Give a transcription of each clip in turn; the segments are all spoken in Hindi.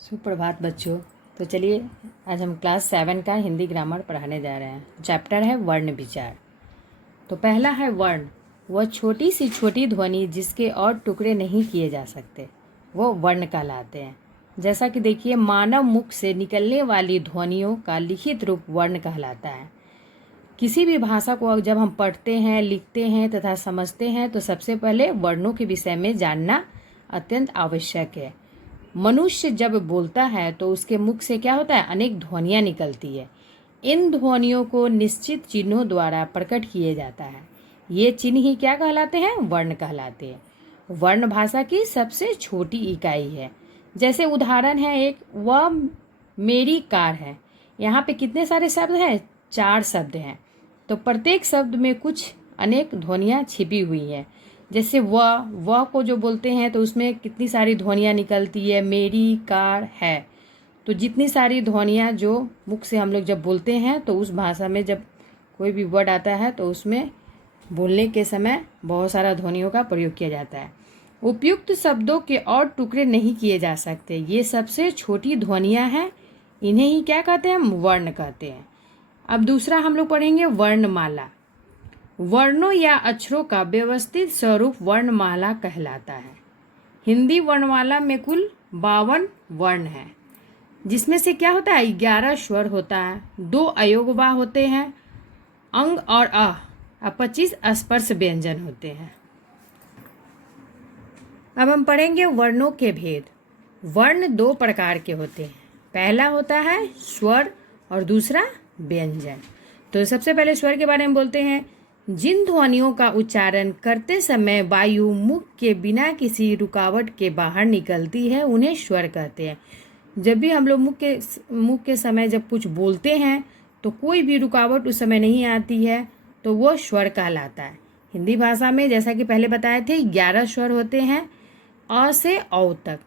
सुप्रभात बच्चों। तो चलिए आज हम क्लास 7 का हिंदी ग्रामर पढ़ाने जा रहे हैं। चैप्टर है वर्ण विचार। तो पहला है वर्ण, वह छोटी सी छोटी ध्वनि जिसके और टुकड़े नहीं किए जा सकते, वो वर्ण कहलाते हैं। जैसा कि देखिए, मानव मुख से निकलने वाली ध्वनियों का लिखित रूप वर्ण कहलाता है। किसी भी भाषा को जब हम पढ़ते हैं, लिखते हैं तथा समझते हैं तो सबसे पहले वर्णों के विषय में जानना अत्यंत आवश्यक है। मनुष्य जब बोलता है तो उसके मुख से क्या होता है, अनेक ध्वनियाँ निकलती है। इन ध्वनियों को निश्चित चिन्हों द्वारा प्रकट किए जाता है। ये चिन्ह ही क्या कहलाते हैं, वर्ण कहलाते हैं। वर्ण भाषा की सबसे छोटी इकाई है। जैसे उदाहरण है एक, वह मेरी कार है। यहाँ पे कितने सारे शब्द हैं, 4 शब्द हैं। तो प्रत्येक शब्द में कुछ अनेक ध्वनियाँ छिपी हुई हैं। जैसे वह को जो बोलते हैं तो उसमें कितनी सारी ध्वनियाँ निकलती है, मेरी कार है। तो जितनी सारी ध्वनियाँ जो मुख से हम लोग जब बोलते हैं तो उस भाषा में जब कोई भी वर्ड आता है तो उसमें बोलने के समय बहुत सारा ध्वनियों का प्रयोग किया जाता है। उपयुक्त शब्दों के और टुकड़े नहीं किए जा सकते। ये सबसे छोटी ध्वनियाँ हैं, इन्हें ही क्या कहते हैं, हम वर्ण कहते हैं। अब दूसरा हम लोग पढ़ेंगे वर्णमाला। वर्णों या अक्षरों का व्यवस्थित स्वरूप वर्णमाला कहलाता है। हिंदी वर्णमाला में कुल 52 वर्ण हैं, जिसमें से क्या होता है, 11 स्वर होता है, 2 अयोगवा होते हैं, अंग और अ, 25 स्पर्श व्यंजन होते हैं। अब हम पढ़ेंगे वर्णों के भेद। वर्ण 2 प्रकार के होते हैं। पहला होता है स्वर और दूसरा व्यंजन। तो सबसे पहले स्वर के बारे में बोलते हैं। जिन ध्वनियों का उच्चारण करते समय वायु मुख के बिना किसी रुकावट के बाहर निकलती है उन्हें स्वर कहते हैं। जब भी हम लोग मुख के समय जब कुछ बोलते हैं तो कोई भी रुकावट उस समय नहीं आती है तो वो स्वर कहलाता है। हिंदी भाषा में जैसा कि पहले बताए थे 11 स्वर होते हैं, अ से औ तक।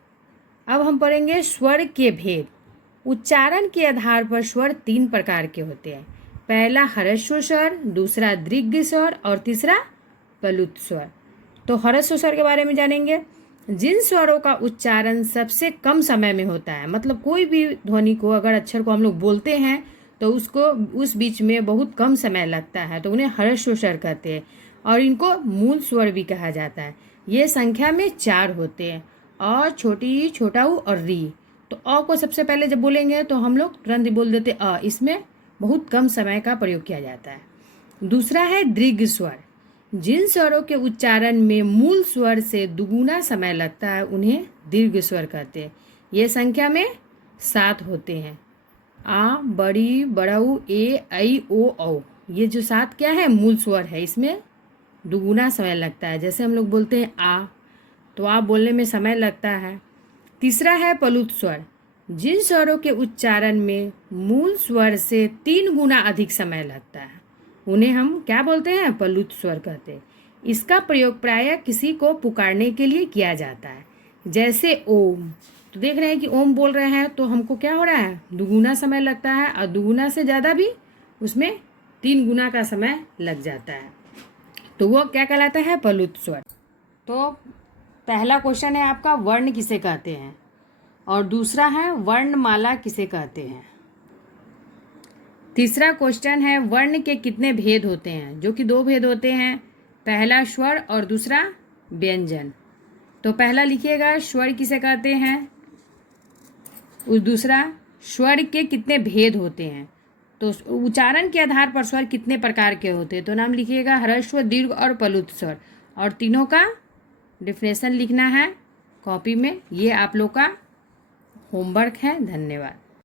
अब हम पढ़ेंगे स्वर के भेद। उच्चारण के आधार पर स्वर 3 प्रकार के होते हैं। पहला ह्रस्व स्वर, दूसरा दीर्घ स्वर और तीसरा प्लुत स्वर। तो ह्रस्व स्वर के बारे में जानेंगे। जिन स्वरों का उच्चारण सबसे कम समय में होता है, मतलब कोई भी ध्वनि को अगर अक्षर को हम लोग बोलते हैं तो उसको उस बीच में बहुत कम समय लगता है तो उन्हें ह्रस्व स्वर कहते हैं और इनको मूल स्वर भी कहा जाता है। ये संख्या में 4 होते हैं, अ, छोटी, छोटा ऊ और री। तो अ को सबसे पहले जब बोलेंगे तो हम लोग तुरंत ही बोल देते अ, इसमें बहुत कम समय का प्रयोग किया जाता है। दूसरा है दीर्घ स्वर। जिन स्वरों के उच्चारण में मूल स्वर से दुगुना समय लगता है उन्हें दीर्घ स्वर कहते हैं। ये संख्या में 7 होते हैं। आ, बड़ी, बड़ऊ, ए, ऐ, ओ, औ। ये जो 7 क्या है, मूल स्वर है, इसमें दुगुना समय लगता है। जैसे हम लोग बोलते हैं आ, तो आ बोलने में समय लगता है। तीसरा है प्लुत स्वर। जिन स्वरों के उच्चारण में मूल स्वर से 3 गुना अधिक समय लगता है उन्हें हम क्या बोलते हैं, प्लुत स्वर कहते हैं। इसका प्रयोग प्रायः किसी को पुकारने के लिए किया जाता है, जैसे ओम। तो देख रहे हैं कि ओम बोल रहे हैं तो हमको क्या हो रहा है, दुगुना समय लगता है और दुगुना से ज़्यादा भी उसमें 3 गुना का समय लग जाता है। तो वो क्या कहलाता है, प्लुत स्वर। तो पहला क्वेश्चन है आपका, वर्ण किसे कहते हैं, और दूसरा है वर्णमाला किसे कहते हैं। तीसरा क्वेश्चन है वर्ण के कितने भेद होते हैं, जो कि 2 भेद होते हैं, पहला स्वर और दूसरा व्यंजन। तो पहला लिखिएगा स्वर किसे कहते हैं, उस दूसरा स्वर के कितने भेद होते हैं। तो उच्चारण के आधार पर स्वर कितने प्रकार के होते हैं, तो नाम लिखिएगा ह्रस्व, दीर्घ और प्लुत स्वर, और तीनों का डिफिनेशन लिखना है कॉपी में। ये आप लोग का होमवर्क है। धन्यवाद।